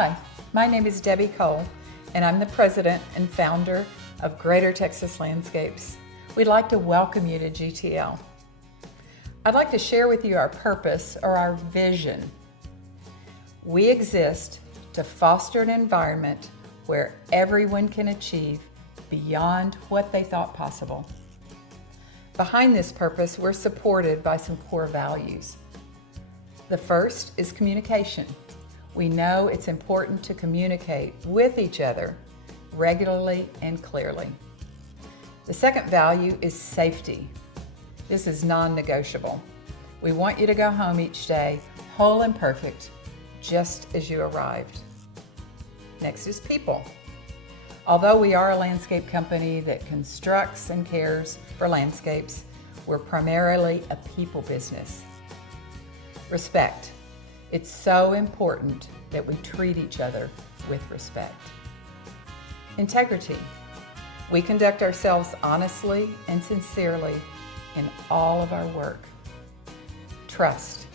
Hi, my name is Debbie Cole, and I'm the president and founder of Greater Texas Landscapes. We'd like to welcome you to GTL. I'd like to share with you our purpose or our vision. We exist to foster an environment where everyone can achieve beyond what they thought possible. Behind this purpose, we're supported by some core values. The first is communication. We know it's important to communicate with each other regularly and clearly. The second value is safety. This is non-negotiable. We want you to go home each day whole and perfect, just as you arrived. Next is people. Although we are a landscape company that constructs and cares for landscapes, we're primarily a people business. Respect. It's so important that we treat each other with respect. Integrity. We conduct ourselves honestly and sincerely in all of our work. Trust.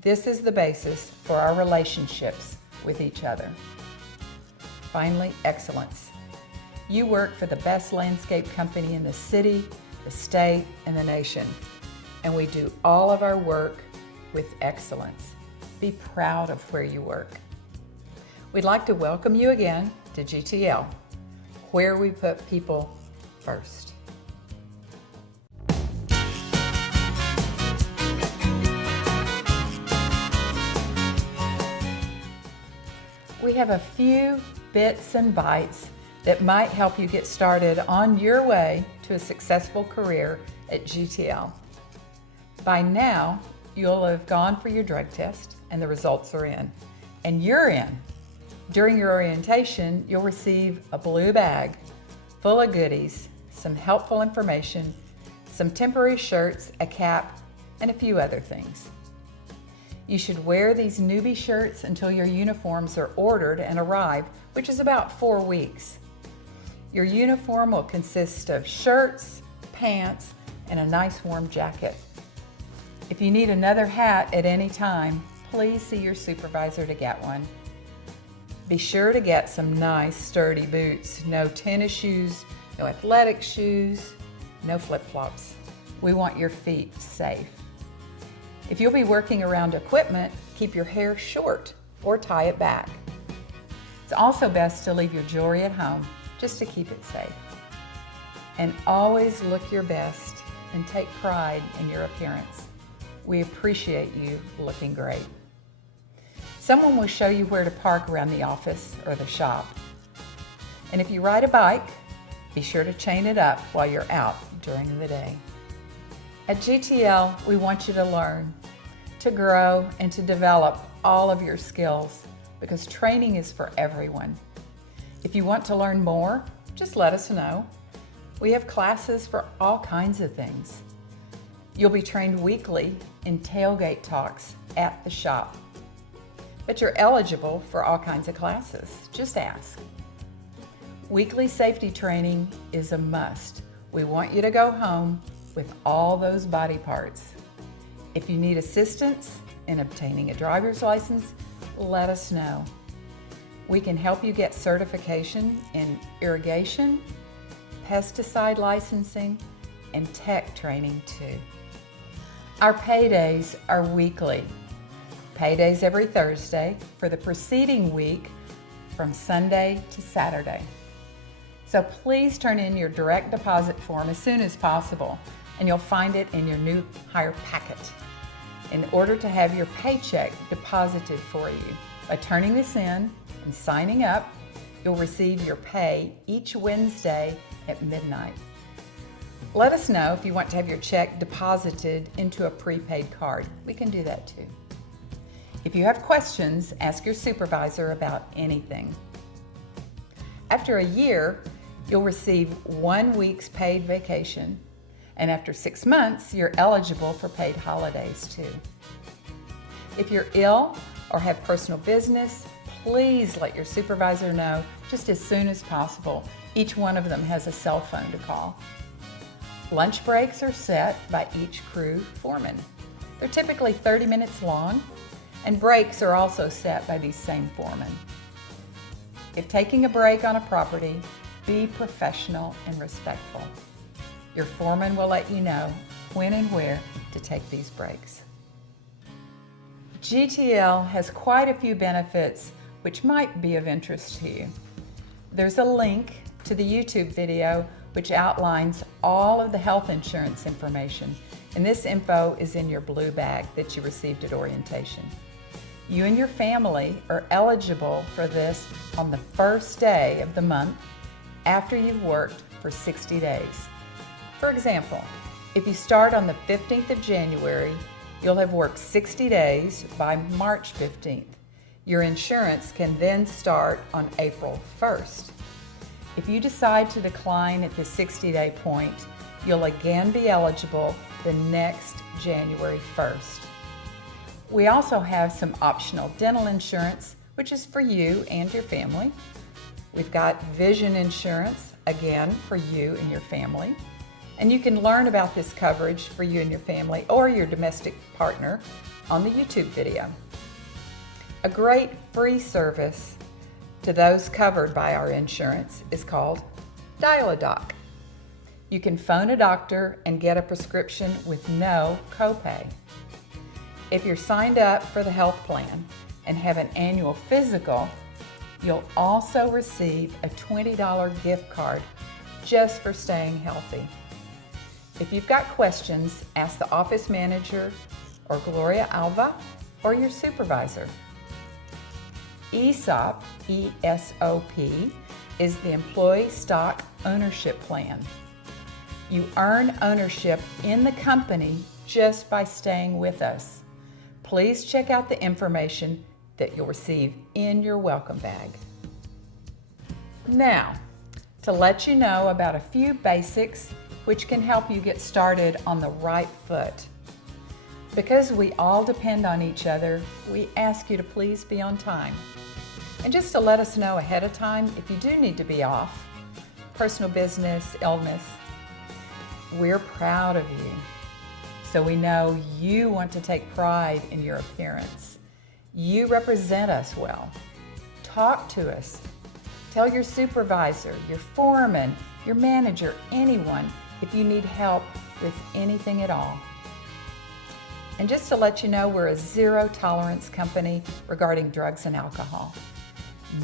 This is the basis for our relationships with each other. Finally, excellence. You work for the best landscape company in the city, the state, and the nation, and we do all of our work with excellence. Be proud of where you work. We'd like to welcome you again to GTL, where we put people first. We have a few bits and bytes that might help you get started on your way to a successful career at GTL. By now, you'll have gone for your drug test and the results are in, and you're in. During your orientation, you'll receive a blue bag full of goodies, some helpful information, some temporary shirts, a cap, and a few other things. You should wear these newbie shirts until your uniforms are ordered and arrive, which is about 4 weeks. Your uniform will consist of shirts, pants, and a nice warm jacket. If you need another hat at any time, please see your supervisor to get one. Be sure to get some nice sturdy boots. No tennis shoes, no athletic shoes, no flip-flops. We want your feet safe. If you'll be working around equipment, keep your hair short or tie it back. It's also best to leave your jewelry at home just to keep it safe. And always look your best and take pride in your appearance. We appreciate you looking great. Someone will show you where to park around the office or the shop. And if you ride a bike, be sure to chain it up while you're out during the day. At GTL, we want you to learn, to grow, and to develop all of your skills because training is for everyone. If you want to learn more, just let us know. We have classes for all kinds of things. You'll be trained weekly in tailgate talks at the shop. But you're eligible for all kinds of classes. Just ask. Weekly safety training is a must. We want you to go home with all those body parts. If you need assistance in obtaining a driver's license, let us know. We can help you get certification in irrigation, pesticide licensing, and tech training too. Our paydays are weekly. Paydays every Thursday for the preceding week from Sunday to Saturday. So please turn in your direct deposit form as soon as possible, and you'll find it in your new hire packet. In order to have your paycheck deposited for you, by turning this in and signing up, you'll receive your pay each Wednesday at midnight. Let us know if you want to have your check deposited into a prepaid card. We can do that too. If you have questions, ask your supervisor about anything. After a year, you'll receive 1 week's paid vacation, and after 6 months, you're eligible for paid holidays too. If you're ill or have personal business, please let your supervisor know just as soon as possible. Each one of them has a cell phone to call. Lunch breaks are set by each crew foreman. They're typically 30 minutes long, and breaks are also set by these same foremen. If taking a break on a property, be professional and respectful. Your foreman will let you know when and where to take these breaks. GTL has quite a few benefits which might be of interest to you. There's a link to the YouTube video which outlines all of the health insurance information, and this info is in your blue bag that you received at orientation. You and your family are eligible for this on the first day of the month after you've worked for 60 days. For example, if you start on the 15th of January, you'll have worked 60 days by March 15th. Your insurance can then start on April 1st. If you decide to decline at the 60-day point, you'll again be eligible the next January 1st. We also have some optional dental insurance, which is for you and your family. We've got vision insurance, again, for you and your family. And you can learn about this coverage for you and your family or your domestic partner on the YouTube video. A great free service to those covered by our insurance is called Dial-A-Doc. You can phone a doctor and get a prescription with no copay. If you're signed up for the health plan and have an annual physical, you'll also receive a $20 gift card just for staying healthy. If you've got questions, ask the office manager or Gloria Alva or your supervisor. ESOP, E-S-O-P, is the Employee Stock Ownership Plan. You earn ownership in the company just by staying with us. Please check out the information that you'll receive in your welcome bag. Now, to let you know about a few basics which can help you get started on the right foot. Because we all depend on each other, we ask you to please be on time. And just to let us know ahead of time if you do need to be off, personal business, illness, we're proud of you. So we know you want to take pride in your appearance. You represent us well. Talk to us. Tell your supervisor, your foreman, your manager, anyone, if you need help with anything at all. And just to let you know, we're a zero-tolerance company regarding drugs and alcohol.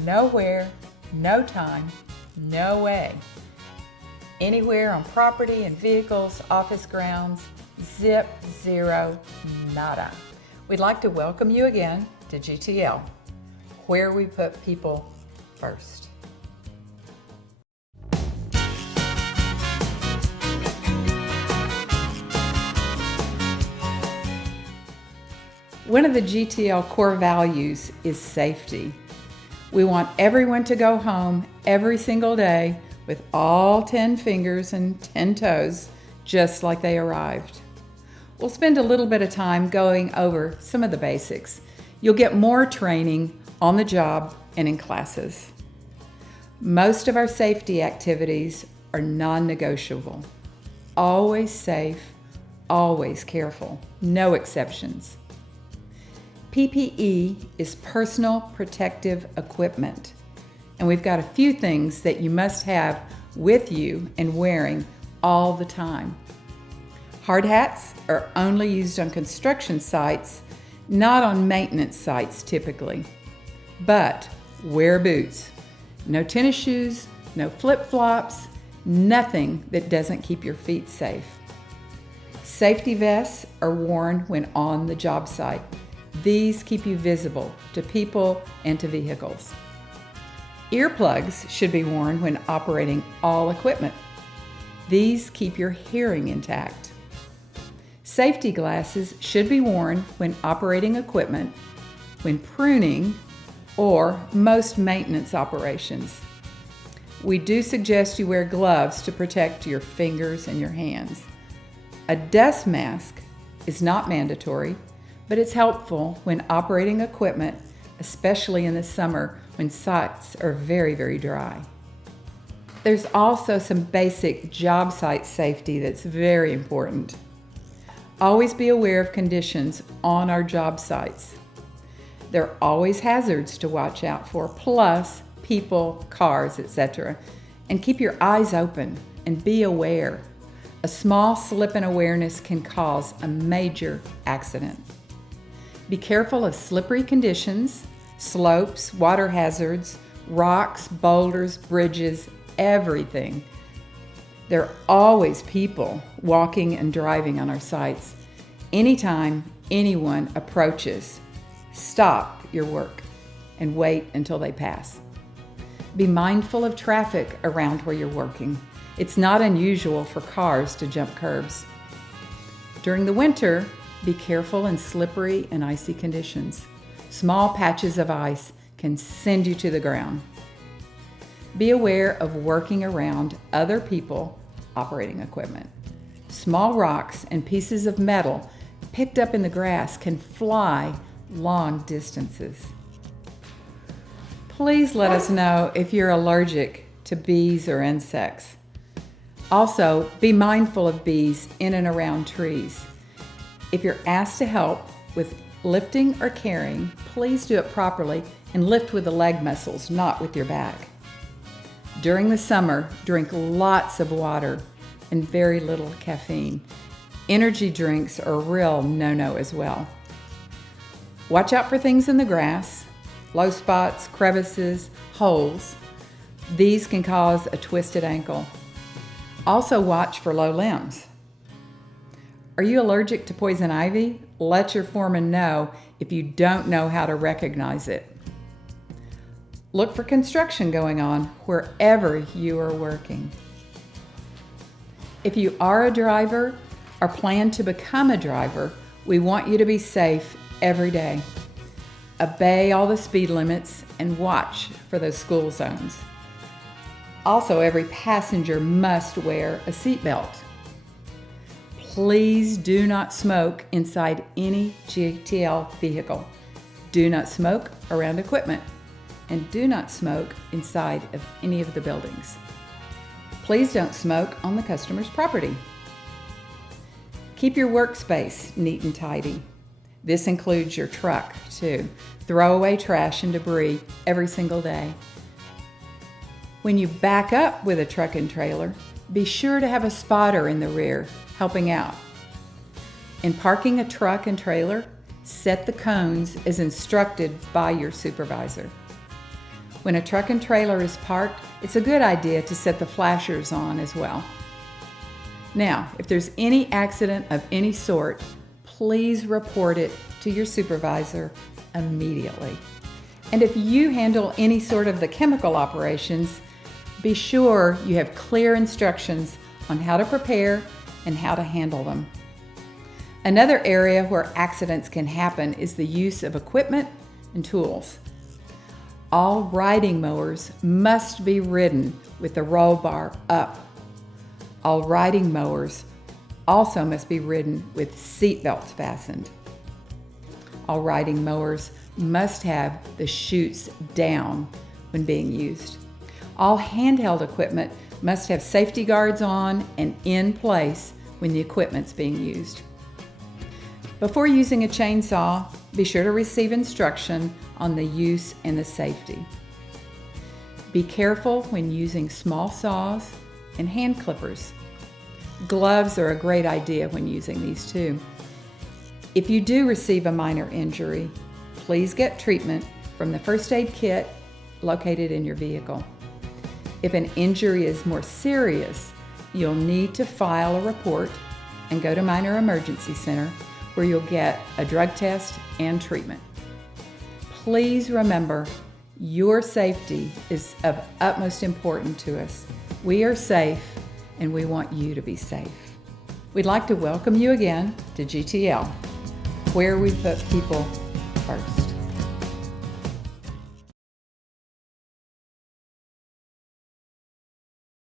Nowhere, no time, no way. Anywhere on property and vehicles, office grounds, zip, zero, nada. We'd like to welcome you again to GTL, where we put people first. One of the GTL core values is safety. We want everyone to go home every single day with all 10 fingers and 10 toes, just like they arrived. We'll spend a little bit of time going over some of the basics. You'll get more training on the job and in classes. Most of our safety activities are non-negotiable. Always safe, always careful, no exceptions. PPE is personal protective equipment, and we've got a few things that you must have with you and wearing all the time. Hard hats are only used on construction sites, not on maintenance sites typically. But wear boots. No tennis shoes, no flip-flops, nothing that doesn't keep your feet safe. Safety vests are worn when on the job site. These keep you visible to people and to vehicles. Earplugs should be worn when operating all equipment. These keep your hearing intact. Safety glasses should be worn when operating equipment, when pruning, or most maintenance operations. We do suggest you wear gloves to protect your fingers and your hands. A dust mask is not mandatory, but it's helpful when operating equipment, especially in the summer when sites are very, very dry. There's also some basic job site safety that's very important. Always be aware of conditions on our job sites. There are always hazards to watch out for, plus people, cars, etc. And keep your eyes open and be aware. A small slip in awareness can cause a major accident. Be careful of slippery conditions, slopes, water hazards, rocks, boulders, bridges, everything. There are always people walking and driving on our sites. Anytime anyone approaches, stop your work and wait until they pass. Be mindful of traffic around where you're working. It's not unusual for cars to jump curbs. During the winter, be careful in slippery and icy conditions. Small patches of ice can send you to the ground. Be aware of working around other people operating equipment. Small rocks and pieces of metal picked up in the grass can fly long distances. Please let us know if you're allergic to bees or insects. Also, be mindful of bees in and around trees. If you're asked to help with lifting or carrying, please do it properly and lift with the leg muscles, not with your back. During the summer, drink lots of water and very little caffeine. Energy drinks are a real no-no as well. Watch out for things in the grass, low spots, crevices, holes. These can cause a twisted ankle. Also watch for low limbs. Are you allergic to poison ivy? Let your foreman know if you don't know how to recognize it. Look for construction going on wherever you are working. If you are a driver or plan to become a driver, we want you to be safe every day. Obey all the speed limits and watch for those school zones. Also, every passenger must wear a seatbelt. Please do not smoke inside any GTL vehicle. Do not smoke around equipment. And do not smoke inside of any of the buildings. Please don't smoke on the customer's property. Keep your workspace neat and tidy. This includes your truck, too. Throw away trash and debris every single day. When you back up with a truck and trailer, be sure to have a spotter in the rear helping out. In parking a truck and trailer, set the cones as instructed by your supervisor. When a truck and trailer is parked, it's a good idea to set the flashers on as well. Now, if there's any accident of any sort, please report it to your supervisor immediately. And if you handle any sort of the chemical operations, be sure you have clear instructions on how to prepare and how to handle them. Another area where accidents can happen is the use of equipment and tools. All riding mowers must be ridden with the roll bar up. All riding mowers also must be ridden with seat belts fastened. All riding mowers must have the chutes down when being used. All handheld equipment must have safety guards on and in place when the equipment's being used. Before using a chainsaw, be sure to receive instruction on the use and the safety. Be careful when using small saws and hand clippers. Gloves are a great idea when using these too. If you do receive a minor injury, please get treatment from the first aid kit located in your vehicle. If an injury is more serious, you'll need to file a report and go to Minor Emergency Center where you'll get a drug test and treatment. Please remember, your safety is of utmost importance to us. We are safe and we want you to be safe. We'd like to welcome you again to GTL, where we put people first.